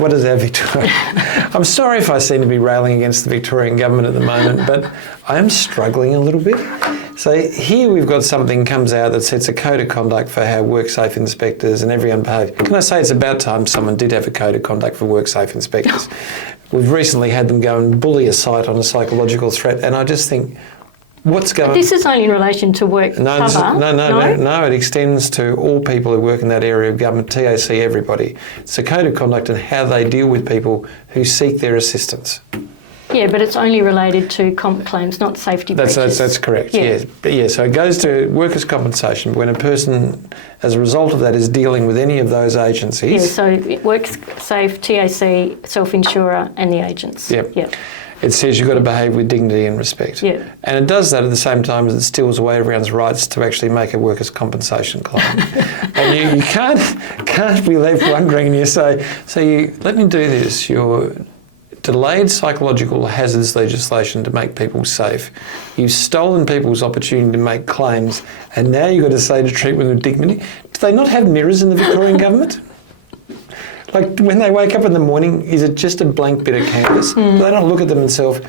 What is our Victorian? I'm sorry if I seem to be railing against the Victorian government at the moment, but I am struggling a little bit. So here we've got something comes out that sets a code of conduct for how WorkSafe inspectors and everyone behave. Can I say it's about time someone did have a code of conduct for WorkSafe inspectors? We've recently had them go and bully a site on a psychological threat, and I just think, what's going on? This is only in relation to work cover. No, it extends to all people who work in that area of government, TAC, everybody. It's a code of conduct and how they deal with people who seek their assistance. Yeah, but it's only related to comp claims, not safety breaches. That's correct, yeah. But yeah, so it goes to workers' compensation when a person, as a result of that, is dealing with any of those agencies. Yeah, so WorkSafe, TAC, self-insurer and the agents. Yep. It says you've got to behave with dignity and respect. Yeah. And it does that at the same time as it steals away everyone's rights to actually make a workers' compensation claim. And you can't be left wondering, and you say, let me do this. You're delayed psychological hazards legislation to make people safe. You've stolen people's opportunity to make claims, and now you've got to say to treat them with dignity. Do they not have mirrors in the Victorian government? Like when they wake up in the morning, is it just a blank bit of canvas? Do they not look at them themselves?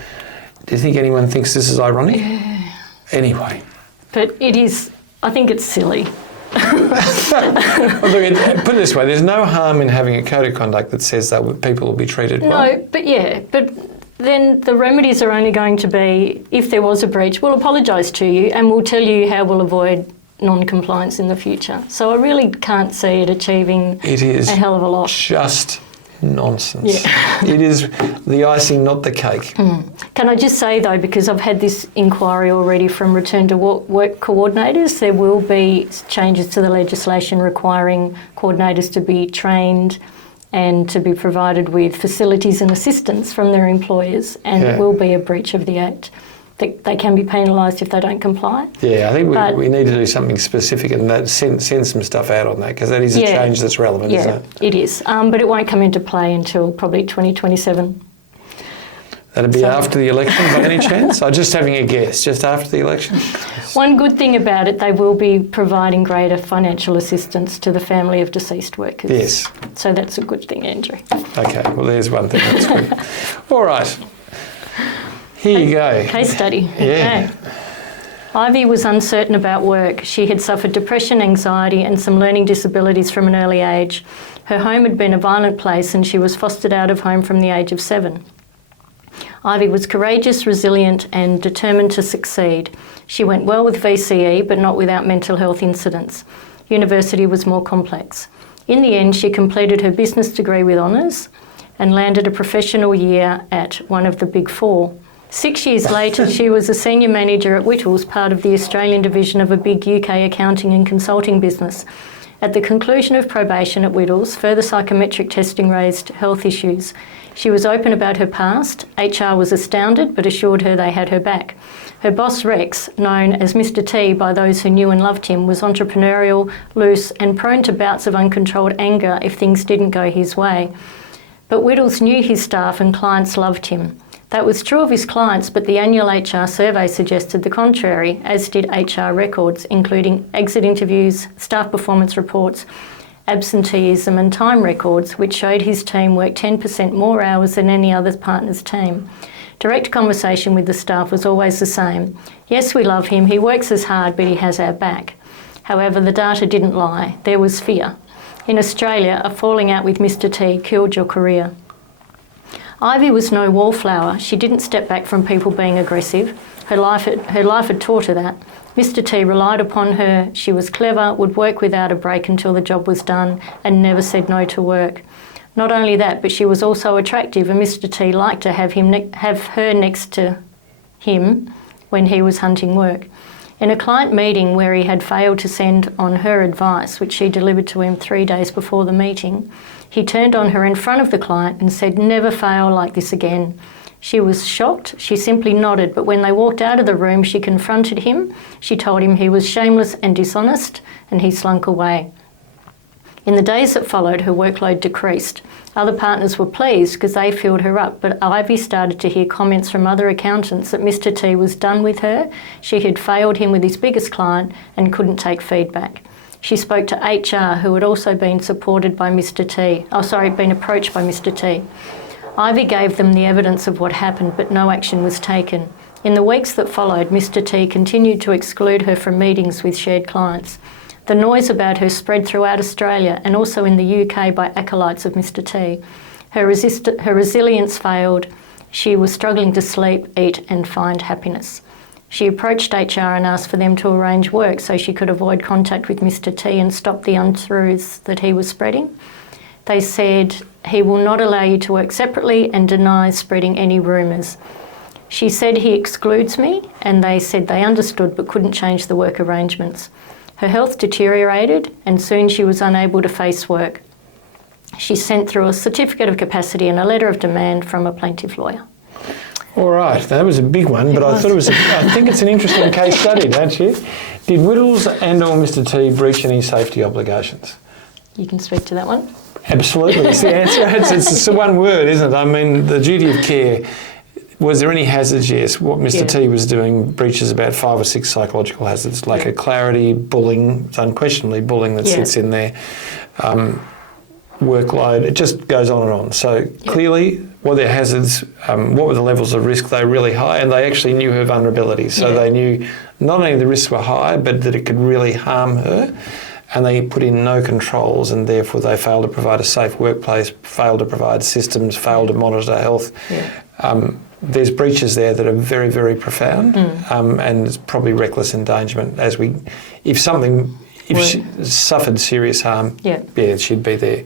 Do you think anyone thinks this is ironic? Yeah. Anyway. But it is, I think it's silly. Well, look, put it this way, there's no harm in having a code of conduct that says that people will be treated well. No, but then the remedies are only going to be, if there was a breach, we'll apologise to you and we'll tell you how we'll avoid non-compliance in the future. So I really can't see it achieving a hell of a lot. Just nonsense. Yeah. It is the icing, not the cake. Can I just say though, because I've had this inquiry already from Return to Work coordinators, there will be changes to the legislation requiring coordinators to be trained and to be provided with facilities and assistance from their employers, and it will be a breach of the Act. They can be penalised if they don't comply. Yeah, I think we need to do something specific and that send some stuff out on that, because that is a change that's relevant, isn't it? Yeah, it is. But it won't come into play until probably 2027. That'd be after the election by any chance? I'm just having a guess, just after the election? One good thing about it, they will be providing greater financial assistance to the family of deceased workers. Yes. So that's a good thing, Andrew. Okay, well there's one thing that's good. All right. Here you go. Case study. Yeah. Okay. Ivy was uncertain about work. She had suffered depression, anxiety and some learning disabilities from an early age. Her home had been a violent place and she was fostered out of home from the age of 7. Ivy was courageous, resilient and determined to succeed. She went well with VCE but not without mental health incidents. University was more complex. In the end, she completed her business degree with honours and landed a professional year at one of the Big Four. 6 years later, she was a senior manager at Whittles, part of the Australian division of a big UK accounting and consulting business. At the conclusion of probation at Whittles, further psychometric testing raised health issues. She was open about her past. HR was astounded but assured her they had her back. Her boss Rex, known as Mr T by those who knew and loved him, was entrepreneurial, loose and prone to bouts of uncontrolled anger if things didn't go his way. But Whittles knew his staff and clients loved him. That was true of his clients, but the annual HR survey suggested the contrary, as did HR records, including exit interviews, staff performance reports, absenteeism and time records, which showed his team worked 10% more hours than any other partner's team. Direct conversation with the staff was always the same. Yes, we love him, he works as hard, but he has our back. However, the data didn't lie. There was fear. In Australia, a falling out with Mr T killed your career. Ivy was no wallflower. She didn't step back from people being aggressive. Her life had taught her that. Mr T relied upon her. She was clever, would work without a break until the job was done, and never said no to work. Not only that, but she was also attractive, and Mr T liked to have her next to him when he was hunting work. In a client meeting where he had failed to send on her advice, which she delivered to him 3 days before the meeting, he turned on her in front of the client and said, "Never fail like this again." She was shocked. She simply nodded, but when they walked out of the room, she confronted him. She told him he was shameless and dishonest, and he slunk away. In the days that followed, her workload decreased. Other partners were pleased because they filled her up, but Ivy started to hear comments from other accountants that Mr T was done with her. She had failed him with his biggest client and couldn't take feedback. She spoke to HR, who had also been supported by Mr T. Been approached by Mr T. Ivy gave them the evidence of what happened, but no action was taken. In the weeks that followed, Mr T continued to exclude her from meetings with shared clients. The noise about her spread throughout Australia and also in the UK by acolytes of Mr T. Her resilience failed. She was struggling to sleep, eat and find happiness. She approached HR and asked for them to arrange work so she could avoid contact with Mr T and stop the untruths that he was spreading. They said, he will not allow you to work separately and denies spreading any rumours. She said he excludes me, and they said they understood but couldn't change the work arrangements. Her health deteriorated and soon she was unable to face work. She sent through a certificate of capacity and a letter of demand from a plaintiff lawyer. All right, that was a big one, but I think it's an interesting case study, don't you? Did Whittles and or Mr T breach any safety obligations? You can speak to that one. Absolutely, it's the answer. It's one word, isn't it? I mean, the duty of care. Was there any hazards? Yes. What Mr T was doing breaches about 5 or 6 psychological hazards, like a clarity, bullying, it's unquestionably bullying that sits in there, workload, it just goes on and on. So clearly, what their hazards, what were the levels of risk? They were really high, and they actually knew her vulnerability. So they knew not only the risks were high, but that it could really harm her. And they put in no controls, and therefore they failed to provide a safe workplace, failed to provide systems, failed to monitor health. There's breaches there that are very, very profound, and it's probably reckless endangerment. If she suffered serious harm, she'd be there.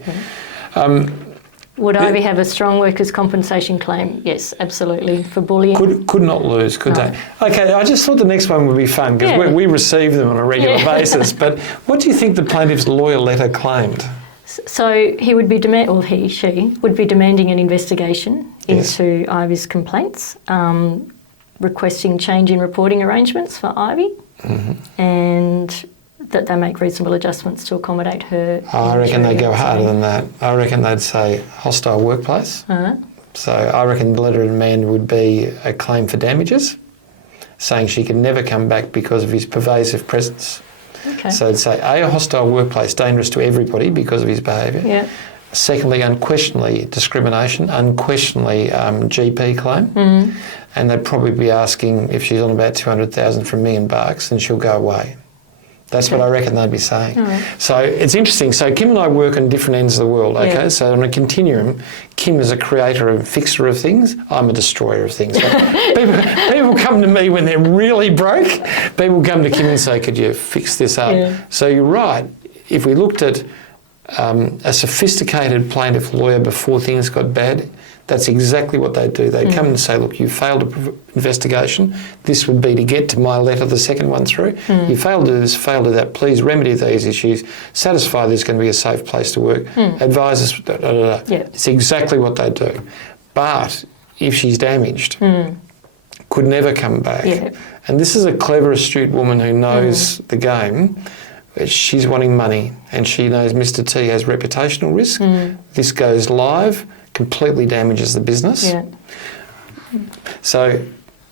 Would Ivy have a strong workers' compensation claim? Yes, absolutely, for bullying. Could not lose, could they? Okay, I just thought the next one would be fun because we receive them on a regular basis. But what do you think the plaintiff's lawyer letter claimed? So she would be demanding an investigation into Ivy's complaints, requesting change in reporting arrangements for Ivy, and that they make reasonable adjustments to accommodate her. I reckon they'd go harder than that. I reckon they'd say hostile workplace. So I reckon the letter of demand would be a claim for damages, saying she can never come back because of his pervasive presence. Okay. So it'd say, A, a hostile workplace, dangerous to everybody because of his behaviour. Secondly, unquestionably discrimination, unquestionably GP claim. And they'd probably be asking if she's on about 200,000 for $1 million and she'll go away. That's what I reckon they'd be saying. So it's interesting. So Kim and I work on different ends of the world, okay? So on a continuum, Kim is a creator and fixer of things. I'm a destroyer of things. So people come to me when they're really broke. People come to Kim and say, could you fix this up? So you're right. If we looked at a sophisticated plaintiff lawyer before things got bad, that's exactly what they'd do. They'd come and say, look, you failed an investigation. This would be to get to my letter, the second one through. You failed to do this, failed to do that. Please remedy these issues. Satisfy there's going to be a safe place to work. Advise us. It's exactly what they'd do. But if she's damaged, could never come back. And this is a clever, astute woman who knows the game. She's wanting money and she knows Mr T has reputational risk. This goes live, completely damages the business. So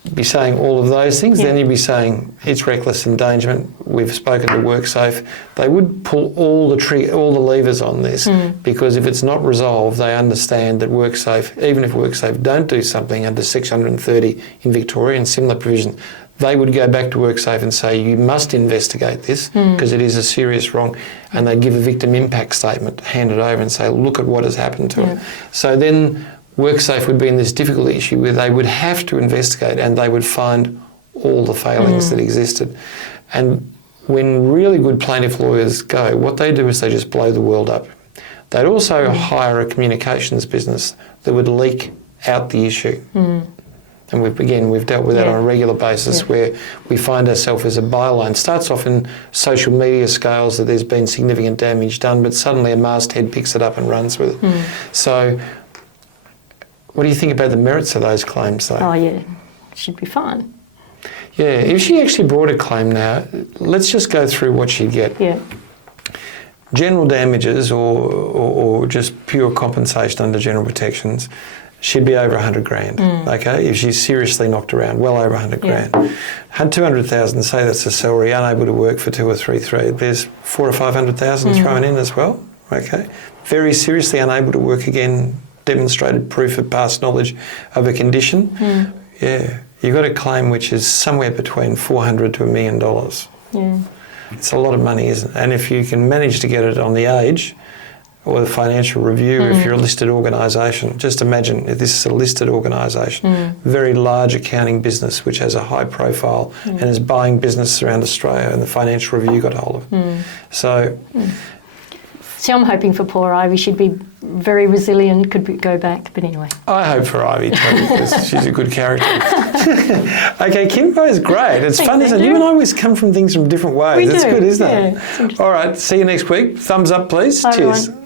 you'd be saying all of those things, then you'd be saying it's reckless endangerment. We've spoken to WorkSafe. They would pull all the levers on this because if it's not resolved, they understand that WorkSafe, even if WorkSafe don't do something under Section 130 in Victoria and similar provisions, they would go back to WorkSafe and say, you must investigate this because it is a serious wrong. And they'd give a victim impact statement, hand it over and say, look at what has happened to her. So then WorkSafe would be in this difficult issue where they would have to investigate and they would find all the failings that existed. And when really good plaintiff lawyers go, what they do is they just blow the world up. They'd also hire a communications business that would leak out the issue. And we've dealt with that on a regular basis where we find ourselves as a byline. Starts off in social media scales that there's been significant damage done, but suddenly a masthead picks it up and runs with it. So what do you think about the merits of those claims though? Oh yeah, should be fine. Yeah, if she actually brought a claim now, let's just go through what she'd get. General damages or just pure compensation under general protections. she'd be over 100 grand. Okay, if she's seriously knocked around, well over 100 grand. Had 200,000. Say that's a salary, unable to work for 2 or 3. There's 400,000 or 500,000 thrown in as well. Okay, very seriously unable to work again. Demonstrated proof of past knowledge of a condition. Yeah, you've got a claim which is somewhere between $400,000 to $1 million. Yeah. It's a lot of money, isn't it? And if you can manage to get it on the age or the financial review, if you're a listed organisation, just imagine if this is a listed organisation, very large accounting business which has a high profile and is buying business around Australia, and the financial review got hold of it. So I'm hoping for poor Ivy. She'd be very resilient, could go back, but anyway. I hope for Ivy too, because she's a good character. Okay, Kimbo is great. It's fun, isn't it? You and I always come from things from different ways. We It's do. good, isn't Yeah, it? it's interesting. All right, see you next week. Thumbs up, please. Bye, Cheers. everyone.